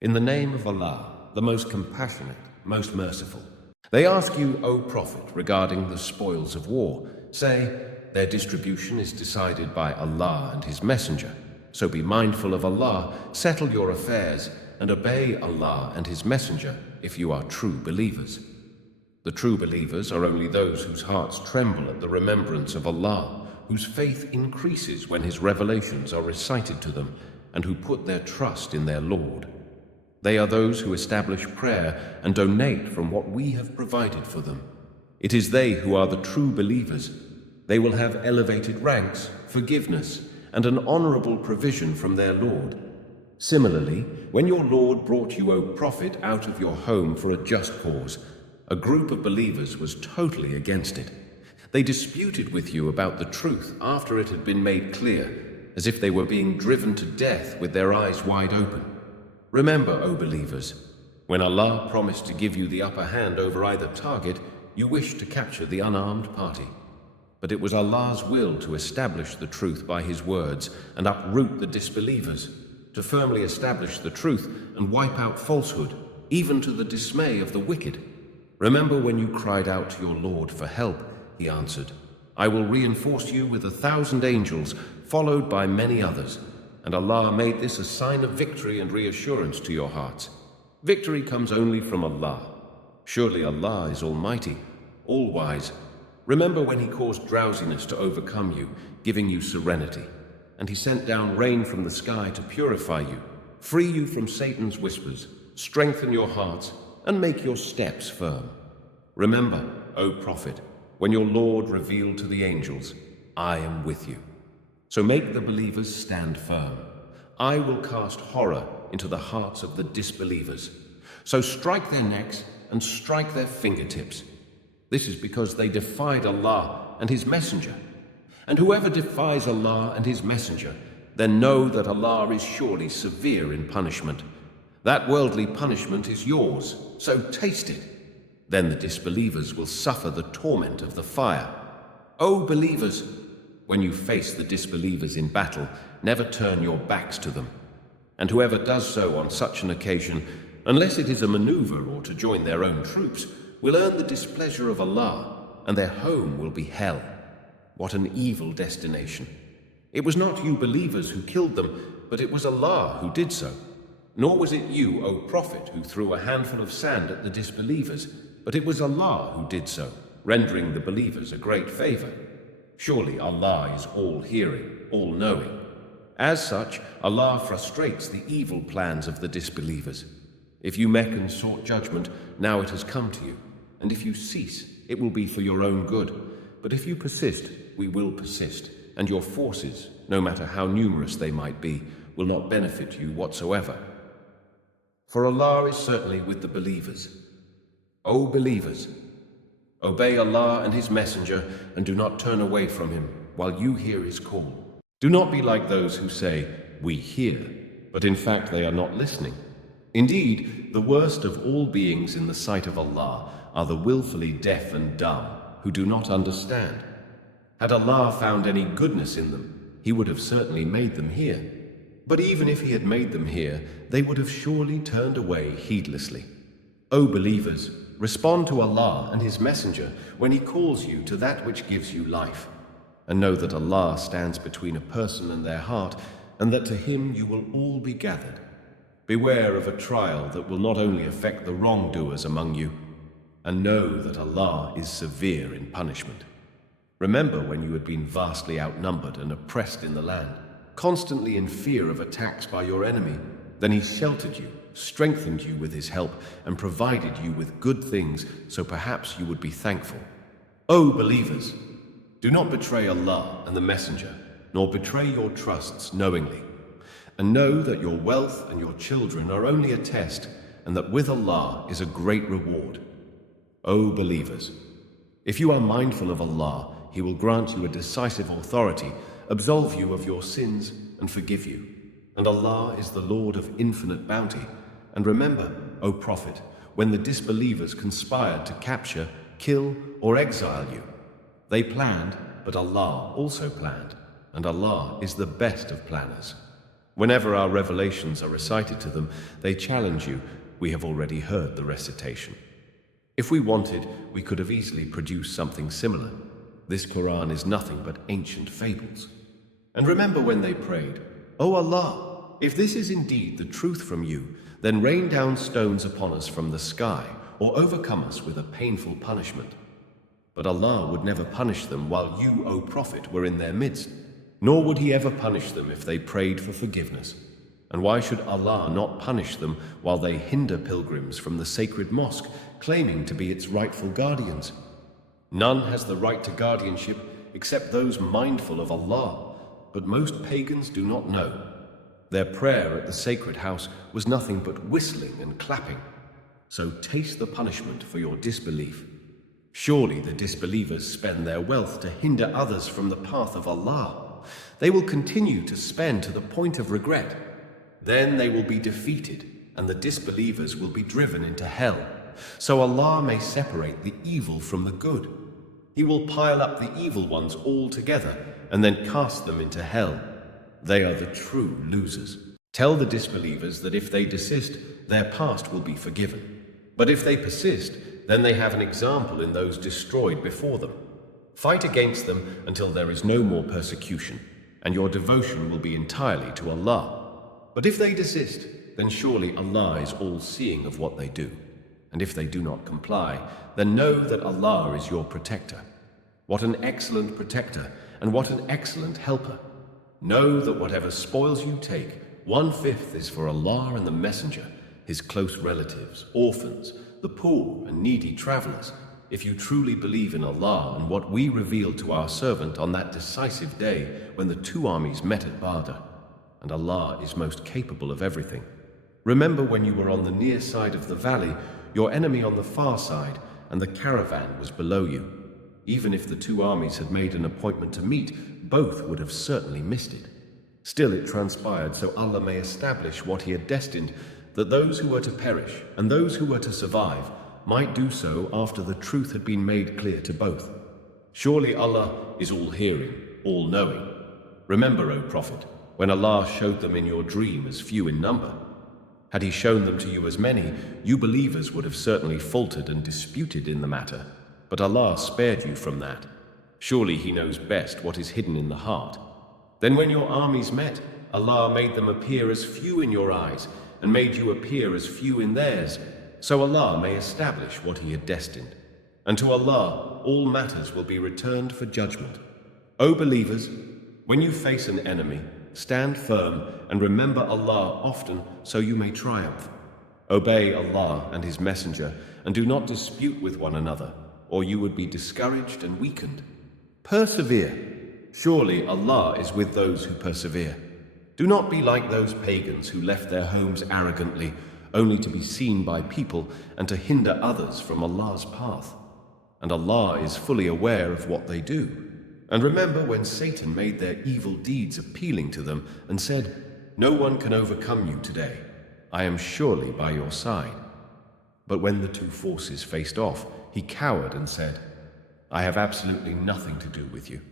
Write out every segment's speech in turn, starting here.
In the name of Allah, the most compassionate, most merciful. They ask you, O Prophet, regarding the spoils of war. Say, their distribution is decided by Allah and His Messenger. So be mindful of Allah, settle your affairs, and obey Allah and His Messenger if you are true believers. The true believers are only those whose hearts tremble at the remembrance of Allah, whose faith increases when His revelations are recited to them, and who put their trust in their Lord. They are those who establish prayer and donate from what we have provided for them. It is they who are the true believers. They will have elevated ranks, forgiveness, and an honorable provision from their Lord. Similarly, when your Lord brought you, O Prophet, out of your home for a just cause, a group of believers was totally against it. They disputed with you about the truth after it had been made clear, as if they were being driven to death with their eyes wide open. Remember, O believers, when Allah promised to give you the upper hand over either target, you wished to capture the unarmed party. But it was Allah's will to establish the truth by His words and uproot the disbelievers, to firmly establish the truth and wipe out falsehood, even to the dismay of the wicked. Remember when you cried out to your Lord for help, He answered, I will reinforce you with 1,000 angels, followed by many others. And Allah made this a sign of victory and reassurance to your hearts. Victory comes only from Allah. Surely Allah is Almighty, all-wise. Remember when He caused drowsiness to overcome you, giving you serenity, and He sent down rain from the sky to purify you, free you from Satan's whispers, strengthen your hearts, and make your steps firm. Remember, O Prophet, when your Lord revealed to the angels, I am with you. So make the believers stand firm. I will cast horror into the hearts of the disbelievers. So strike their necks and strike their fingertips. This is because they defied Allah and His Messenger. And whoever defies Allah and His Messenger, then know that Allah is surely severe in punishment. That worldly punishment is yours, so taste it. Then the disbelievers will suffer the torment of the fire. O believers, when you face the disbelievers in battle, never turn your backs to them. And whoever does so on such an occasion, unless it is a maneuver or to join their own troops, will earn the displeasure of Allah, and their home will be hell. What an evil destination. It was not you believers who killed them, but it was Allah who did so. Nor was it you, O Prophet, who threw a handful of sand at the disbelievers, but it was Allah who did so, rendering the believers a great favor. Surely Allah is all-hearing, all-knowing. As such, Allah frustrates the evil plans of the disbelievers. If you Meccans sought judgment, now it has come to you. And if you cease, it will be for your own good. But if you persist, we will persist. And your forces, no matter how numerous they might be, will not benefit you whatsoever. For Allah is certainly with the believers. O believers, obey Allah and His Messenger, and do not turn away from Him while you hear His call. Do not be like those who say, we hear, but in fact they are not listening. Indeed, the worst of all beings in the sight of Allah are the willfully deaf and dumb, who do not understand. Had Allah found any goodness in them, He would have certainly made them hear. But even if He had made them hear, they would have surely turned away heedlessly. O believers, respond to Allah and His Messenger when He calls you to that which gives you life. And know that Allah stands between a person and their heart, and that to Him you will all be gathered. Beware of a trial that will not only affect the wrongdoers among you, and know that Allah is severe in punishment. Remember when you had been vastly outnumbered and oppressed in the land, constantly in fear of attacks by your enemy. Then He sheltered you, strengthened you with His help, and provided you with good things, so perhaps you would be thankful. O believers, do not betray Allah and the Messenger, nor betray your trusts knowingly. And know that your wealth and your children are only a test, and that with Allah is a great reward. O believers, if you are mindful of Allah, He will grant you a decisive authority, absolve you of your sins, and forgive you. And Allah is the Lord of infinite bounty. And remember, O Prophet, when the disbelievers conspired to capture, kill, or exile you. They planned, but Allah also planned, and Allah is the best of planners. Whenever our revelations are recited to them, they challenge you, "We have already heard the recitation." If we wanted, we could have easily produced something similar. This Quran is nothing but ancient fables. And remember when they prayed, "O Allah, if this is indeed the truth from you, then rain down stones upon us from the sky, or overcome us with a painful punishment." But Allah would never punish them while you, O Prophet, were in their midst, nor would He ever punish them if they prayed for forgiveness. And why should Allah not punish them while they hinder pilgrims from the sacred mosque, claiming to be its rightful guardians? None has the right to guardianship except those mindful of Allah, but most pagans do not know. Their prayer at the sacred house was nothing but whistling and clapping. So taste the punishment for your disbelief. Surely the disbelievers spend their wealth to hinder others from the path of Allah. They will continue to spend to the point of regret. Then they will be defeated, and the disbelievers will be driven into hell. So Allah may separate the evil from the good. He will pile up the evil ones all together, and then cast them into hell. They are the true losers. Tell the disbelievers that if they desist, their past will be forgiven. But if they persist, then they have an example in those destroyed before them. Fight against them until there is no more persecution, and your devotion will be entirely to Allah. But if they desist, then surely Allah is all-seeing of what they do. And if they do not comply, then know that Allah is your protector. What an excellent protector, and what an excellent helper. Know that whatever spoils you take, 1/5 is for Allah and the Messenger, His close relatives, orphans, the poor and needy travelers, if you truly believe in Allah and what we revealed to our servant on that decisive day when the two armies met at Badr. And Allah is most capable of everything. Remember when you were on the near side of the valley, your enemy on the far side, and the caravan was below you. Even if the two armies had made an appointment to meet, both would have certainly missed it. Still it transpired so Allah may establish what He had destined, that those who were to perish and those who were to survive might do so after the truth had been made clear to both. Surely Allah is all-hearing, all-knowing. Remember, O Prophet, when Allah showed them in your dream as few in number. Had He shown them to you as many, you believers would have certainly faltered and disputed in the matter. But Allah spared you from that. Surely He knows best what is hidden in the heart. Then when your armies met, Allah made them appear as few in your eyes, and made you appear as few in theirs, so Allah may establish what He had destined. And to Allah all matters will be returned for judgment. O believers, when you face an enemy, stand firm and remember Allah often so you may triumph. Obey Allah and His Messenger, and do not dispute with one another, or you would be discouraged and weakened. Persevere. Surely Allah is with those who persevere. Do not be like those pagans who left their homes arrogantly, only to be seen by people and to hinder others from Allah's path. And Allah is fully aware of what they do. And remember when Satan made their evil deeds appealing to them and said, "No one can overcome you today. I am surely by your side." But when the two forces faced off, he cowered and said, "I have absolutely nothing to do with you.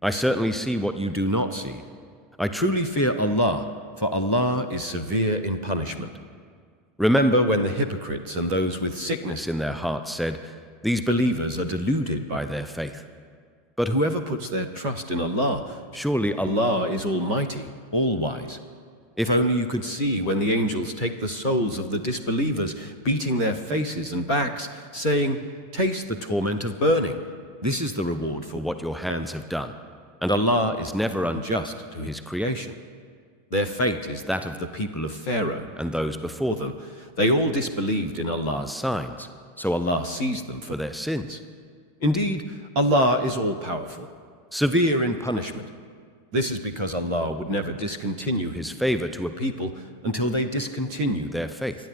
I certainly see what you do not see. I truly fear Allah, for Allah is severe in punishment." Remember when the hypocrites and those with sickness in their hearts said, "These believers are deluded by their faith." But whoever puts their trust in Allah, surely Allah is almighty, all-wise. If only you could see when the angels take the souls of the disbelievers, beating their faces and backs, saying, "Taste the torment of burning. This is the reward for what your hands have done. And Allah is never unjust to His creation." Their fate is that of the people of Pharaoh and those before them. They all disbelieved in Allah's signs, so Allah seized them for their sins. Indeed, Allah is all-powerful, severe in punishment. This is because Allah would never discontinue His favor to a people until they discontinue their faith.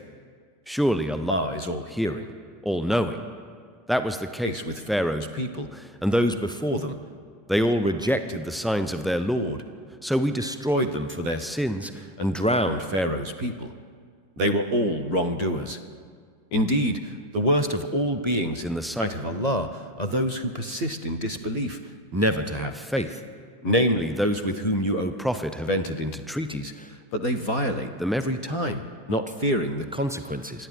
Surely Allah is all-hearing, all-knowing. That was the case with Pharaoh's people and those before them. They all rejected the signs of their Lord, so we destroyed them for their sins and drowned Pharaoh's people. They were all wrongdoers. Indeed, the worst of all beings in the sight of Allah are those who persist in disbelief, never to have faith, namely those with whom you, O Prophet, have entered into treaties, but they violate them every time, not fearing the consequences.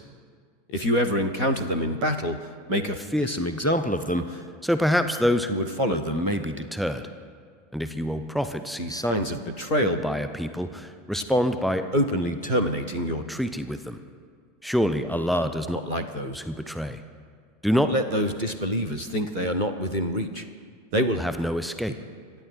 If you ever encounter them in battle, make a fearsome example of them, so perhaps those who would follow them may be deterred. And if you, O Prophet, see signs of betrayal by a people, respond by openly terminating your treaty with them. Surely Allah does not like those who betray. Do not let those disbelievers think they are not within reach. They will have no escape.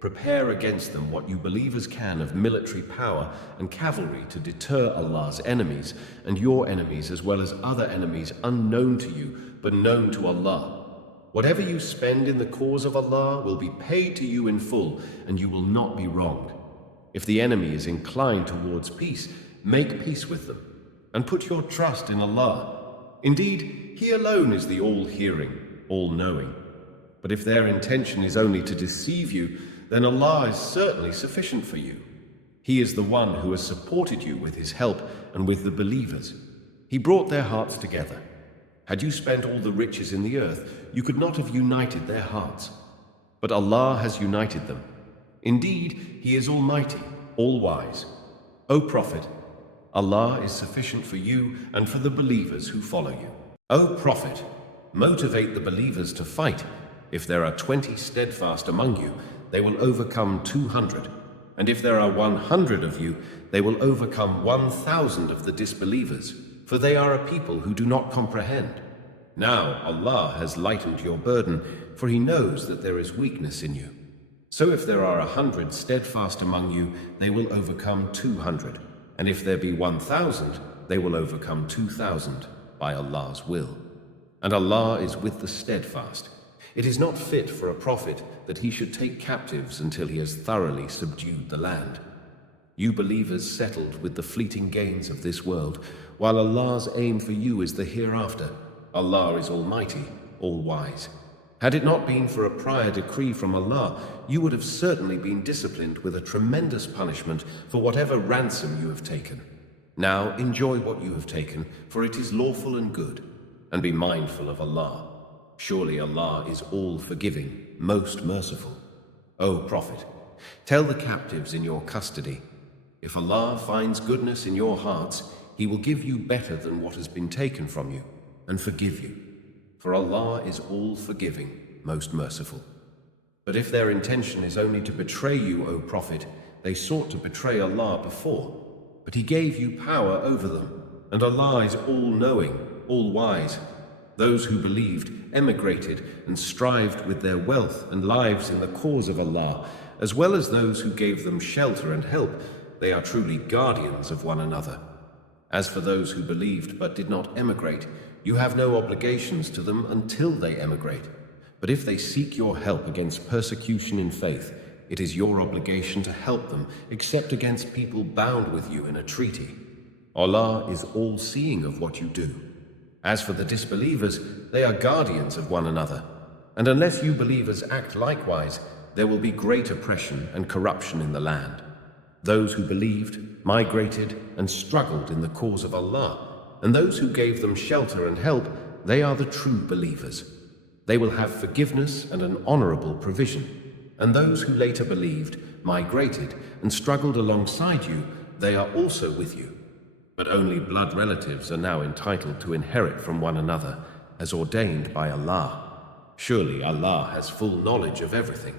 Prepare against them what you believers can of military power and cavalry to deter Allah's enemies and your enemies, as well as other enemies unknown to you but known to Allah. Whatever you spend in the cause of Allah will be paid to you in full, and you will not be wronged. If the enemy is inclined towards peace, make peace with them, and put your trust in Allah. Indeed, He alone is the all-hearing, all-knowing. But if their intention is only to deceive you, then Allah is certainly sufficient for you. He is the one who has supported you with His help and with the believers. He brought their hearts together. Had you spent all the riches in the earth, you could not have united their hearts. But Allah has united them. Indeed, He is Almighty, All-Wise. O Prophet, Allah is sufficient for you and for the believers who follow you. O Prophet, motivate the believers to fight. If there are 20 steadfast among you, they will overcome 200. And if there are 100 of you, they will overcome 1,000 of the disbelievers, for they are a people who do not comprehend. Now Allah has lightened your burden, for He knows that there is weakness in you. So if there are 100 steadfast among you, they will overcome 200. And if there be 1,000, they will overcome 2,000 by Allah's will. And Allah is with the steadfast. It is not fit for a prophet that he should take captives until he has thoroughly subdued the land. You believers settled with the fleeting gains of this world, while Allah's aim for you is the hereafter. Allah is Almighty, All-Wise. Had it not been for a prior decree from Allah, you would have certainly been disciplined with a tremendous punishment for whatever ransom you have taken. Now enjoy what you have taken, for it is lawful and good, and be mindful of Allah. Surely Allah is all-forgiving, most merciful. O Prophet, tell the captives in your custody, if Allah finds goodness in your hearts, He will give you better than what has been taken from you, and forgive you. For Allah is all-forgiving, most merciful. But if their intention is only to betray you, O Prophet, they sought to betray Allah before, but He gave you power over them, and Allah is all-knowing, all-wise. Those who believed, emigrated, and strived with their wealth and lives in the cause of Allah, as well as those who gave them shelter and help, they are truly guardians of one another. As for those who believed but did not emigrate, you have no obligations to them until they emigrate. But if they seek your help against persecution in faith, it is your obligation to help them, except against people bound with you in a treaty. Allah is all-seeing of what you do. As for the disbelievers, they are guardians of one another. And unless you believers act likewise, there will be great oppression and corruption in the land. Those who believed, migrated, and struggled in the cause of Allah, and those who gave them shelter and help, they are the true believers. They will have forgiveness and an honorable provision. And those who later believed, migrated, and struggled alongside you, they are also with you. But only blood relatives are now entitled to inherit from one another, as ordained by Allah. Surely Allah has full knowledge of everything.